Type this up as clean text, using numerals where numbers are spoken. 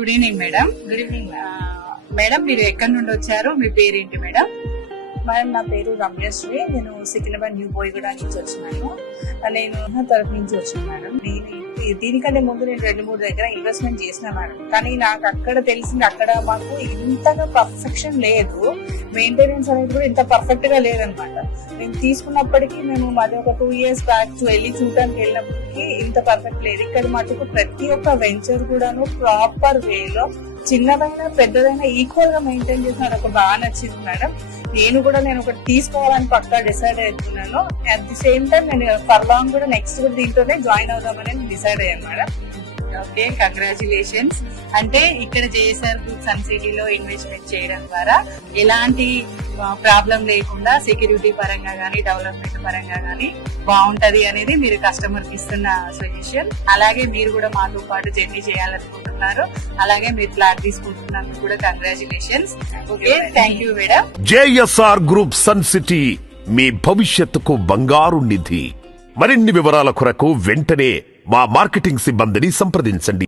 Good evening madam. Good evening madam మీరు ఎక్కడి నుండి వచ్చారు, మీ పేరేంటి మేడం? మేడం. నా పేరు రమ్యశ్రీ. నేను సికింద్రాబాద్ న్యూ బోయిగూడ నుంచి వచ్చినాను. నేను తరఫు నుంచి వచ్చాను మేడం. నేను దీనికంటే ముందు నేను 2-3 దగ్గర ఇన్వెస్ట్మెంట్ చేసిన మేడం. కానీ నాకు అక్కడ తెలిసింది, అక్కడ మాకు ఇంతగా పర్ఫెక్షన్ లేదు, మెయింటెనెన్స్ అనేది కూడా ఇంత పర్ఫెక్ట్ గా లేదనమాట. నేను తీసుకున్నప్పటికీ మేము మాది ఒక 2 years బ్యాక్ వెళ్ళి చూడడానికి వెళ్ళినప్పటికీ ఇంత పర్ఫెక్ట్ లేదు. ఇక్కడ మటుకు ప్రతి ఒక్క వెంచర్ కూడాను ప్రాపర్ వేలో చిన్నదైనా పెద్దదైనా ఈక్వల్ గా మెయింటైన్ చేసి నాకు బాగా నచ్చింది మేడం. నేను ఒకటి తీసుకోవాలని పక్కా డిసైడ్ అవుతున్నాను. అట్ ది సేమ్ టైం నేను ఫర్ లాంగ్ కూడా నెక్స్ట్ కూడా దీంట్లోనే జాయిన్ అవుదామని డిసైడ్ అయ్యాను మేడం. Okay, congratulations. అంటే ఇక్కడ జేఎస్ఆర్ గ్రూప్ సన్ సిటీలో ఇన్వెస్ట్మెంట్ చేయడం ద్వారా ఎలాంటి ప్రాబ్లం లేకుండా సెక్యూరిటీ పరంగా గానీ డెవలప్మెంట్ పరంగా గానీ బాగుంటది అనేది మీరు కస్టమర్ కి ఇస్తున్న సజెషన్. అలాగే మీరు కూడా మాతో పాటు జర్నీ చేయాలనుకుంటున్నారు, అలాగే మీరు ఫ్లాట్ తీసుకుంటున్నందుకు కూడా congratulations. Okay, thank you madam. JSR Group Sun City మీ భవిష్యత్తుకు బంగారు నిధి. మరిన్ని వివరాల కొరకు వెంటనే మా మార్కెటింగ్ సిబ్బందిని సంప్రదించండి.